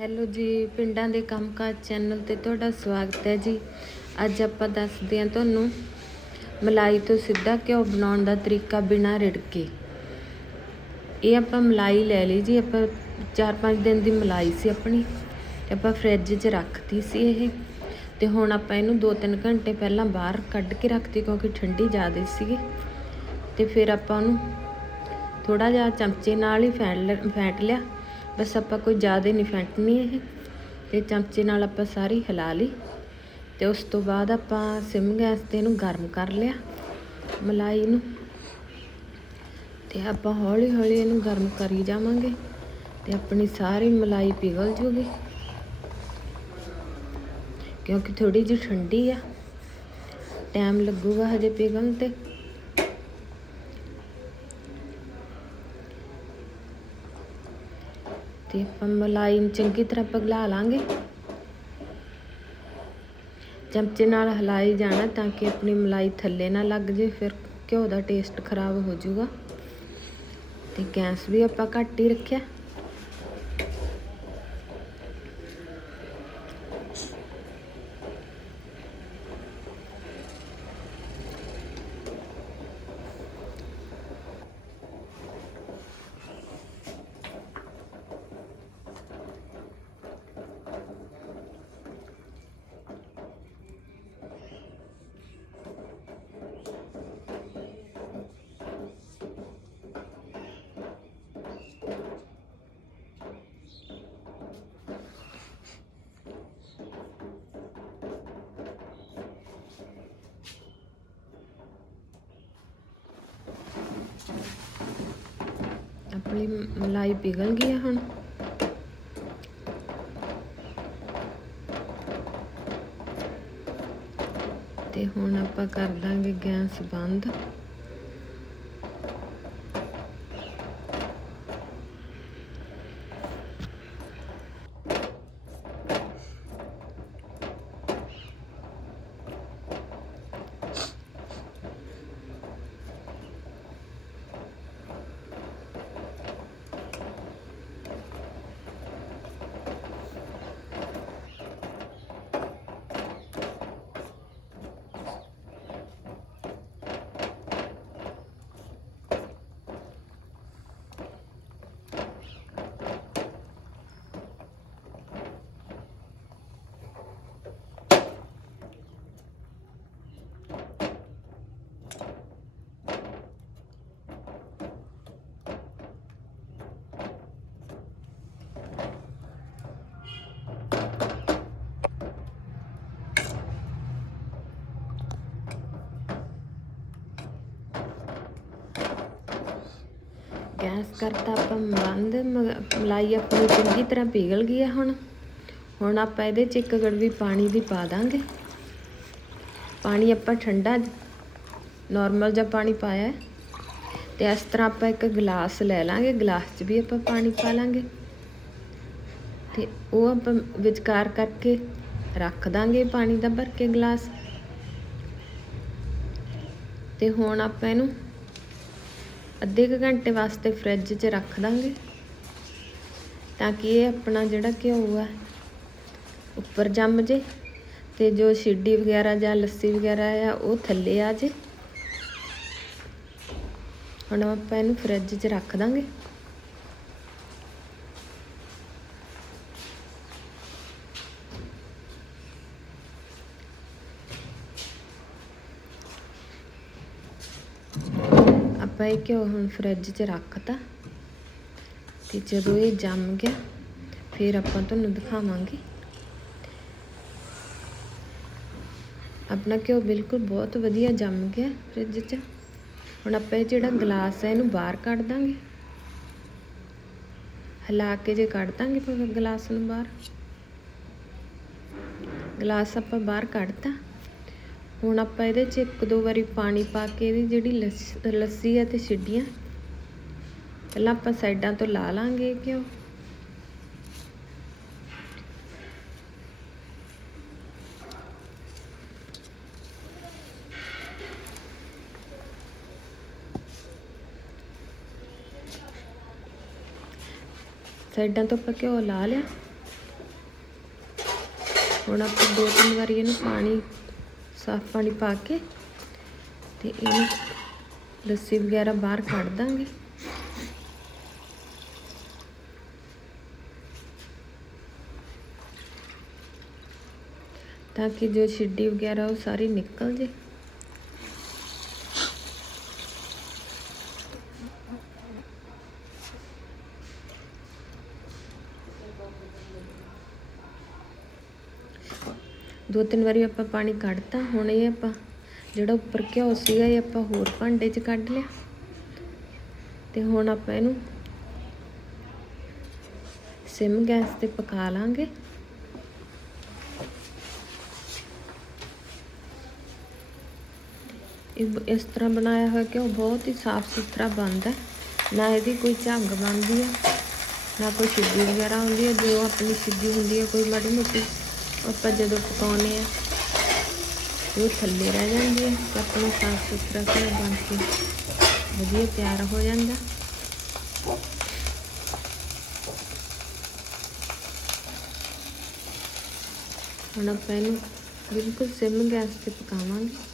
Hello ਜੀ, ਪਿੰਡਾਂ ਦੇ ਕੰਮਕਾਜ ਚੈਨਲ ਤੇ ਤੁਹਾਡਾ ਸਵਾਗਤ ਹੈ ਜੀ। ਅੱਜ ਆਪਾਂ ਦੱਸਦੇ ਹਾਂ ਤੁਹਾਨੂੰ ਮਲਾਈ ਤੋਂ ਸਿੱਧਾ ਘਿਓ ਬਣਾਉਣ ਦਾ ਤਰੀਕਾ ਬਿਨਾਂ ਰਿੜਕੇ। ਇਹ ਆਪਾਂ ਮਲਾਈ ਲੈ ਲਈ ਜੀ, ਆਪਾਂ 4-5 ਦਿਨ ਦੀ ਮਲਾਈ ਸੀ ਆਪਣੀ ਤੇ ਆਪਾਂ ਫ੍ਰਿਜ 'ਚ ਰੱਖਤੀ ਸੀ ਇਹ। ਤੇ ਹੁਣ ਆਪਾਂ ਇਹਨੂੰ 2-3 ਘੰਟੇ ਪਹਿਲਾਂ ਬਾਹਰ ਕੱਢ ਕੇ ਰੱਖਤੀ ਕਿਉਂਕਿ ਠੰਡੀ ਜ਼ਿਆਦਾ ਸੀਗੀ। ਤੇ ਫਿਰ ਆਪਾਂ ਉਹਨੂੰ ਥੋੜਾ ਜਿਹਾ ਚਮਚੇ ਨਾਲ ਹੀ ਫੈਂਟ ਲ- ਫੈਂਟ ਲਿਆ। ਬਸ ਆਪਾਂ ਕੋਈ ਜ਼ਿਆਦਾ ਨਹੀਂ ਫੈਂਟਣੀ ਇਹ। ਤੇ ਚਮਚੇ ਨਾਲ ਆਪਾਂ ਸਾਰੀ ਹਿਲਾ ਲਈ। ਤੇ ਉਸ ਤੋਂ ਬਾਅਦ ਆਪਾਂ ਸਿਮ ਗੈਸ ਤੇ ਇਹਨੂੰ ਗਰਮ ਕਰ ਲਿਆ ਮਲਾਈ ਨੂੰ। ਤੇ ਆਪਾਂ ਹੌਲੀ ਹੌਲੀ ਇਹਨੂੰ ਗਰਮ ਕਰੀ ਜਾਵਾਂਗੇ। ਤੇ ਆਪਣੀ ਸਾਰੀ ਮਲਾਈ ਪਿਘਲ ਜੂਗੀ। ਕਿਉਂਕਿ ਥੋੜੀ ਜਿਹੀ ਠੰਡੀ ਆ। ਟਾਈਮ ਲੱਗੂਗਾ ਹਜੇ ਪਿਘਲਣ ਤੇ। ਤੇ ਆਪਾਂ ਮਲਾਈ ਨੂੰ ਚੰਗੀ ਤਰ੍ਹਾਂ ਪਿਘਲਾ ਲਾਂਗੇ। ਚਮਚੇ ਨਾਲ ਹਿਲਾਈ ਜਾਣਾ ਤਾਂ ਕਿ ਆਪਣੀ ਮਲਾਈ ਥੱਲੇ ਨਾ ਲੱਗ ਜੇ ਫਿਰ ਘਿਓ ਦਾ ਟੇਸਟ ਖਰਾਬ ਹੋ ਜਾਊਗਾ। ਤੇ ਗੈਸ ਵੀ ਆਪਾਂ ਘੱਟ ਹੀ ਰੱਖਿਆ। ਆਪਣੀ ਮਲਾਈ ਪਿਘਲ ਗਈ ਆ ਹੁਣ। ਤੇ ਹੁਣ ਆਪਾਂ ਕਰ ਦਾਂਗੇ ਗੈਸ ਬੰਦ। ਗੈਸ ਕਰਤਾ ਆਪਾਂ ਬੰਦ ਮਲਾਈ ਆਪਣੀ ਚੰਗੀ ਤਰ੍ਹਾਂ ਪਿਘਲ ਗਈ ਆ ਹੁਣ। ਹੁਣ ਆਪਾਂ ਇਹਦੇ ਚ ਇੱਕ ਗੜਵੀ ਪਾਣੀ ਦੀ ਪਾ ਦਾਂਗੇ। ਪਾਣੀ ਆਪਾਂ ਠੰਡਾ ਨਾਰਮਲ ਜਿਹਾ ਪਾਣੀ ਪਾਇਆ ਹੈ। ਤੇ ਇਸ ਤਰ੍ਹਾਂ ਆਪਾਂ ਇੱਕ ਗਲਾਸ ਲੈ ਲਾਂਗੇ, ਗਲਾਸ 'ਚ ਵੀ ਆਪਾਂ ਪਾਣੀ ਪਾ ਲਾਂਗੇ। ਤੇ ਉਹ ਆਪਾਂ ਵਿਚਕਾਰ ਕਰਕੇ ਰੱਖ ਦਾਂਗੇ ਪਾਣੀ ਦਾ ਭਰ ਕੇ ਗਲਾਸ। ਤੇ ਹੁਣ ਆਪਾਂ ਇਹਨੂੰ ਅੱਧੇ ਕੁ ਘੰਟੇ ਵਾਸਤੇ ਫ੍ਰਿਜ 'ਚ ਰੱਖ ਦਾਂਗੇ ਤਾਂ ਕਿ ਇਹ ਆਪਣਾ ਜਿਹੜਾ ਘਿਓ ਆ, ਉੱਪਰ ਜੰਮ ਜੇ ਤੇ ਜੋ ਛਿੱਡੀ ਵਗੈਰਾ ਜਾਂ ਲੱਸੀ ਵਗੈਰਾ ਆ, ਉਹ ਥੱਲੇ ਆ ਜੇ। ਹੁਣ ਆਪਾਂ ਇਹਨੂੰ ਫ੍ਰਿਜ 'ਚ ਰੱਖ ਦਾਂਗੇ ਆਪਾਂ ਇਹ ਘਿਓ ਹੁਣ ਫਰਿੱਜ 'ਚ ਰੱਖਤਾ ਤੇ ਜਦੋਂ ਇਹ ਜੰਮ ਗਿਆ, ਫਿਰ ਆਪਾਂ ਤੁਹਾਨੂੰ ਦਿਖਾਵਾਂਗੇ। ਆਪਣਾ ਘਿਓ ਬਿਲਕੁਲ ਬਹੁਤ ਵਧੀਆ ਜੰਮ ਗਿਆ ਫਰਿੱਜ 'ਚ। ਹੁਣ ਆਪਾਂ ਇਹ ਜਿਹੜਾ ਗਲਾਸ ਹੈ, ਇਹਨੂੰ ਬਾਹਰ ਕੱਢ ਦਾਂਗੇ। ਹਿਲਾ ਕੇ ਜੇ ਕੱਢ ਦਾਂਗੇ ਫਿਰ ਗਲਾਸ ਨੂੰ ਬਾਹਰ। ਗਲਾਸ ਆਪਾਂ ਬਾਹਰ ਕੱਢਤਾ। ਹੁਣ ਆਪਾਂ ਇਹਦੇ 'ਚ ਇੱਕ ਦੋ ਵਾਰੀ ਪਾਣੀ ਪਾ ਕੇ ਇਹਦੀ ਜਿਹੜੀ ਲੱਸ- ਲੱਸੀ ਹੈ ਤੇ ਛਿੱਡੀਆਂ ਪਹਿਲਾਂ ਆਪਾਂ ਸਾਈਡਾਂ ਤੋਂ ਲਾ ਲਾਂਗੇ ਘਿਓ। ਸਾਈਡਾਂ ਤੋਂ ਆਪਾਂ ਘਿਓ ਲਾ ਲਿਆ। ਹੁਣ ਆਪਾਂ ਦੋ ਤਿੰਨ ਵਾਰੀ ਇਹਨੂੰ ਪਾਣੀ ਸਾਫ਼ ਪਾਣੀ ਪਾ ਕੇ ਤੇ ਇਹਨੂੰ ਲੱਸੀ ਵਗੈਰਾ ਬਾਹਰ ਕੱਢ ਦਾਂਗੇ। ਤਾਂ ਕਿ ਜੋ ਛਿੱਡੀ ਵਗੈਰਾ ਉਹ ਸਾਰੀ ਨਿਕਲ ਜੇ। ਦੋ ਤਿੰਨ ਵਾਰੀ ਆਪਾਂ ਪਾਣੀ ਕੱਢਤਾ, ਹੁਣ ਇਹ ਆਪਾਂ ਜਿਹੜਾ ਉੱਪਰ ਘਿਓ ਸੀਗਾ ਇਹ ਆਪਾਂ ਹੋਰ ਭਾਂਡੇ 'ਚ ਕੱਢ ਲਿਆ। ਤੇ ਹੁਣ ਆਪਾਂ ਇਹਨੂੰ ਸਿਮ ਗੈਸ ਤੇ ਪਕਾ ਲਾਂਗੇ। ਇਹ ਇਸ ਤਰ੍ਹਾਂ ਬਣਾਇਆ ਹੋਇਆ ਕਿ ਉਹ ਬਹੁਤ ਹੀ ਸਾਫ਼ ਸੁਥਰਾ ਬਣਦਾ ਨਾ ਇਹਦੀ ਕੋਈ ਝੰਗ ਬਣਦੀ ਹੈ, ਨਾ ਕੋਈ ਸਿੱਧੀ ਵਗੈਰਾ ਹੁੰਦੀ ਹੈ, ਜੋ ਆਪਣੀ ਸਿੱਧੀ ਹੁੰਦੀ ਹੈ, ਕੋਈ ਮਾੜੀ ਮੋਟੀ ਆਪਾਂ ਜਦੋਂ ਪਕਾਉਨੇ ਆ ਉਹ ਥੱਲੇ ਰਹਿ ਜਾਂਦੀ ਹੈ ਤੇ ਆਪਣਾ ਸਾਫ਼ ਸੁਥਰਾ ਘਿਓ ਬਣ ਕੇ ਵਧੀਆ ਤਿਆਰ ਹੋ ਜਾਂਦਾ। ਹੁਣ ਆਪਾਂ ਇਹਨੂੰ ਬਿਲਕੁਲ ਸਿਮ ਗੈਸ ਤੇ ਪਕਾਵਾਂਗੇ।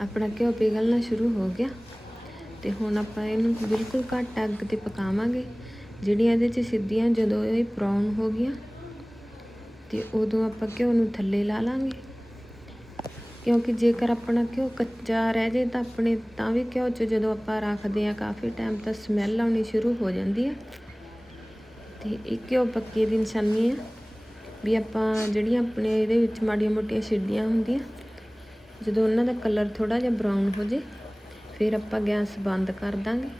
ਆਪਣਾ ਘਿਓ ਪਿਘਲਣਾ ਸ਼ੁਰੂ ਹੋ ਗਿਆ ਤੇ ਹੁਣ ਆਪਾਂ ਇਹਨੂੰ ਬਿਲਕੁਲ ਘੱਟ ਅੱਗ ਤੇ ਪਕਾਵਾਂਗੇ। ਜਿਹੜੀਆਂ ਇਹਦੇ 'ਚ ਸਿੱਧੀਆਂ ਜਦੋਂ ਇਹ ਬਰਾਊਨ ਹੋ ਗਈਆਂ ਤੇ ਉਦੋਂ ਆਪਾਂ ਘਿਓ ਨੂੰ ਥੱਲੇ ਲਾ ਲਾਂਗੇ। ਕਿਉਂਕਿ ਜੇਕਰ ਆਪਣਾ ਘਿਓ ਕੱਚਾ ਰਹਿ ਜੇ ਤਾਂ ਆਪਣੇ ਤਾਂ ਵੀ ਘਿਓ 'ਚ ਜਦੋਂ ਆਪਾਂ ਰੱਖਦੇ ਆ ਕਾਫੀ ਟਾਈਮ ਤਾਂ ਸਮੈਲ ਆਉਣੀ ਸ਼ੁਰੂ ਹੋ ਜਾਂਦੀ ਹੈ ਤੇ ਇਹ ਘਿਓ ਪੱਕੇ ਦੀ ਨਿਸ਼ਾਨੀ ਆ। ਵੀ ਆਪਾਂ ਜਿਹੜੀਆਂ ਆਪਣੇ ਇਹਦੇ ਵਿੱਚ ਮਾੜੀਆਂ ਮੋਟੀਆਂ ਛਿੱਡੀਆਂ ਹੁੰਦੀਆਂ ਜਦੋਂ ਉਹਨਾਂ ਦਾ ਕਲਰ ਥੋੜਾ ਜਿਹਾ ਬਰਾਊਨ ਹੋ ਜੇ, ਫਿਰ ਆਪਾਂ ਗੈਸ ਬੰਦ ਕਰ ਦਾਂਗੇ।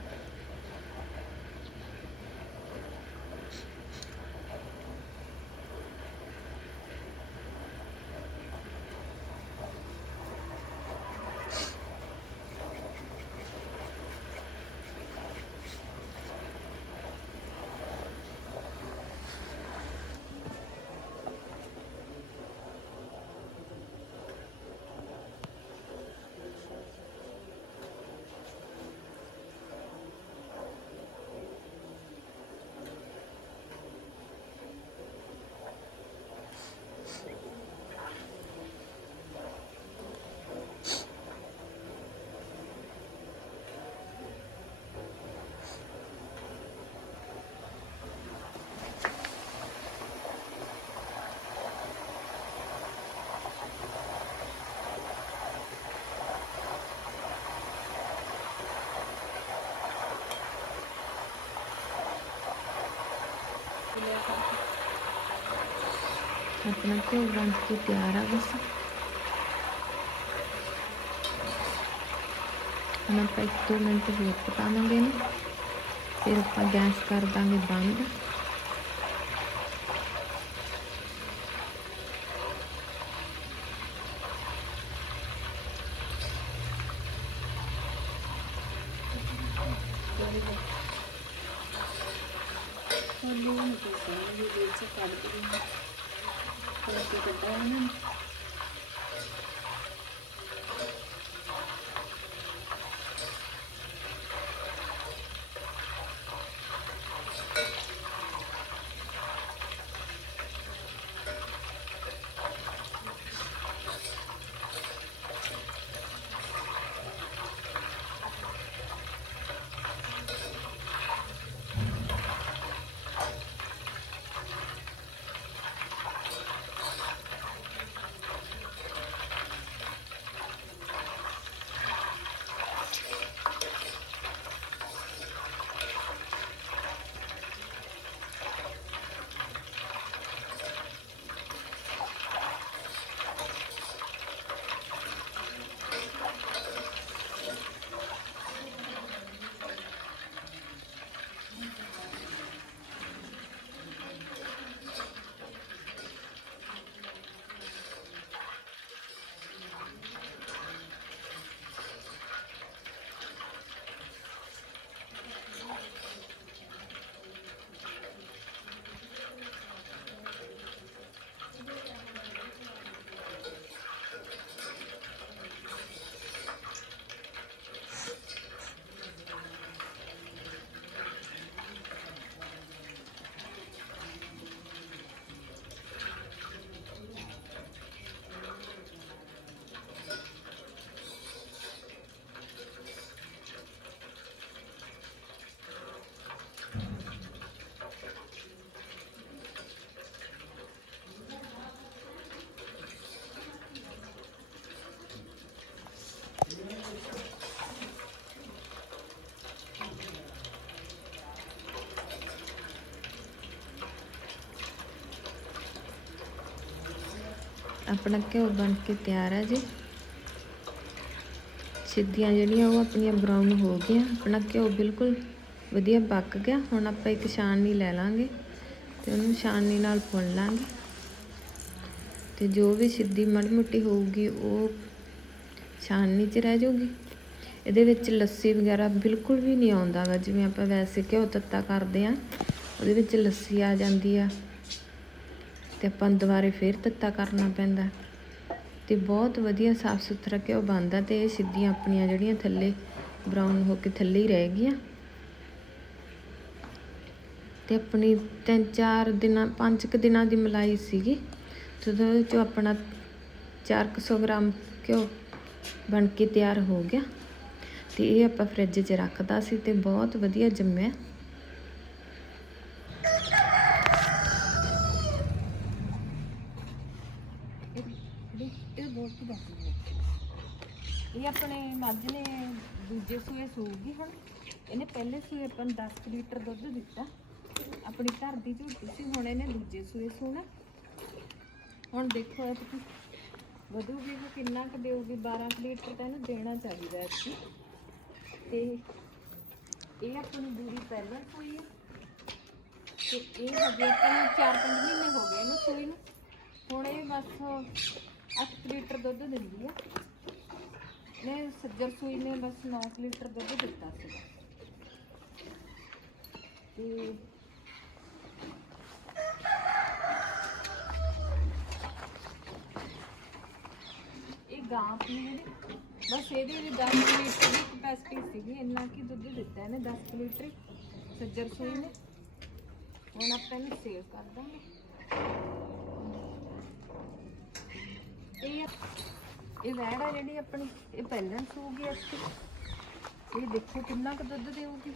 अपना प्रोग्राम की तैयार है बस ਹੁਣ ਆਪਾਂ 1-2 ਮਿੰਟ ਹੋਰ ਪਕਾਵਾਂਗੇ ਨੇ ਫਿਰ ਆਪਾਂ ਗੈਸ ਕਰ ਦਾਂਗੇ ਬੰਦ Thank you. Huwag untuk yung nagkasama, hindi sa kalbi. Kung nagkakatayanan, ਆਪਣਾ ਘਿਓ ਬਣ ਕੇ ਤਿਆਰ ਹੈ ਜੀ। ਸਿੱਧੀਆਂ ਜਿਹੜੀਆਂ ਉਹ ਆਪਣੀਆਂ ਬਰਾਊਨ ਹੋ ਗਈਆਂ। ਆਪਣਾ ਘਿਓ ਬਿਲਕੁਲ ਵਧੀਆ ਪੱਕ ਗਿਆ। ਹੁਣ ਆਪਾਂ ਇੱਕ ਛਾਣਨੀ ਲੈ ਲਾਂਗੇ ਤੇ ਉਹਨੂੰ ਛਾਣਨੀ ਨਾਲ ਪੁਣ ਲਾਂਗੇ। ਤੇ ਜੋ ਵੀ ਸਿੱਧੀ ਮਾੜੀ ਮੋਟੀ ਹੋਊਗੀ ਉਹ ਛਾਣਨੀ 'ਚ ਰਹਿ ਜਾਊਗੀ। ਇਹਦੇ ਵਿੱਚ ਲੱਸੀ ਵਗੈਰਾ ਬਿਲਕੁਲ ਵੀ ਨਹੀਂ ਆਉਂਦਾ ਗਾ। ਜਿਵੇਂ ਆਪਾਂ ਵੈਸੇ ਘਿਓ ਤੱਤਾ ਕਰਦੇ ਆ ਉਹਦੇ ਵਿੱਚ ਲੱਸੀ ਆ ਜਾਂਦੀ ਆ। ਤੇ ਆਪਾਂ ਦੁਬਾਰੇ ਫੇਰ ਤੱਤਾ ਕਰਨਾ ਪੈਂਦਾ। ਤੇ ਬਹੁਤ ਵਧੀਆ ਸਾਫ਼ ਸੁਥਰਾ ਘਿਓ ਬਣਦਾ ਤੇ ਇਹ ਸਿੱਧੀਆਂ ਆਪਣੀਆਂ ਜਿਹੜੀਆਂ ਥੱਲੇ ਬਰਾਊਨ ਹੋ ਕੇ ਥੱਲੇ ਹੀ ਰਹਿ ਗਈਆਂ। ਤੇ ਆਪਣੀ ਤਿੰਨ ਚਾਰ ਦਿਨਾਂ, ਪੰਜ ਕੁ ਦਿਨਾਂ ਦੀ ਮਲਾਈ ਸੀਗੀ। ਤੇ ਉਹਦੇ ਚੋਂ ਆਪਣਾ 400 ਗ੍ਰਾਮ ਘਿਓ ਬਣ ਕੇ ਤਿਆਰ ਹੋ ਗਿਆ। ਤੇ ਇਹ ਆਪਾਂ ਫ੍ਰਿਜ 'ਚ ਰੱਖਦਾ ਸੀ ਤੇ ਬਹੁਤ ਵਧੀਆ ਜੰਮਿਆ। ਇਹ ਬਹੁਤ ਇਹ ਆਪਣੇ ਮੱਝ ਨੇ ਦੂਜੇ ਸੂਏ ਸੂਗੀ ਹੁਣ। ਇਹਨੇ ਪਹਿਲੇ ਸੂਏ ਆਪਾਂ ਨੂੰ 10 ਕੁ ਲੀਟਰ ਦੁੱਧ ਦਿੱਤਾ। ਆਪਣੀ ਘਰ ਦੀ ਝੋਟੀ ਸੀ, ਹੁਣ ਇਹਨੇ ਦੂਜੇ ਸੂਏ ਸੂਣਾ। ਹੁਣ ਦੇਖੋ ਇਹ ਤੁਸੀਂ ਵਧੂਗੀ ਉਹ ਕਿੰਨਾ ਕੁ ਦੇਊਗੀ 12 ਕੁ ਲੀਟਰ ਤਾਂ ਇਹਨੂੰ ਦੇਣਾ ਚਾਹੀਦਾ ਹੈ ਤੇ ਇਹ ਆਪਣੀ ਦੂਰੀ ਪਹਿਲਾਂ ਸੂਈ ਹੈ। ਤੇ ਇਹ ਹਜੇ ਆਪਾਂ ਨੂੰ 4-5 ਮਹੀਨੇ ਹੋ ਗਏ ਇਹਨੂੰ ਸੂਈ ਨੂੰ। ਹੁਣ ਇਹ ਬਸ 8 ਲੀਟਰ ਦੁੱਧ ਦਿੰਦੀ ਆ। ਨੇ ਸੱਜਰ ਸੂਈ ਨੇ ਬਸ 9 ਲੀਟਰ ਦੁੱਧ ਦਿੱਤਾ ਸੀ। ਤੇ ਇਹ ਗਾਂ ਆਪਣੀ ਜਿਹੜੀ ਬਸ ਇਹਦੇ ਵੀ 10 ਲੀਟਰ ਦੀ ਕਪੈਸਿਟੀ ਸੀਗੀ। ਇੰਨਾ ਕੀ ਦੁੱਧ ਦਿੱਤਾ ਇਹਨੇ 10 ਲੀਟਰ ਹੀ, ਸੱਜਰ ਸੂਈ ਨੇ। ਹੁਣ ਆਪਾਂ ਇਹਨੂੰ ਸੇਵ ਕਰ ਦਾਂਗੇ। ਇਹ ਇਹ ਵੈੜ ਆ ਜਿਹੜੀ ਆਪਣੀ, ਇਹ ਪਹਿਲਾਂ ਸੂਗੀ ਅੱਛੀ ਇਹ ਦੇਖੋ ਕਿੰਨਾ ਕੁ ਦੁੱਧ ਦੇਊਗੀ।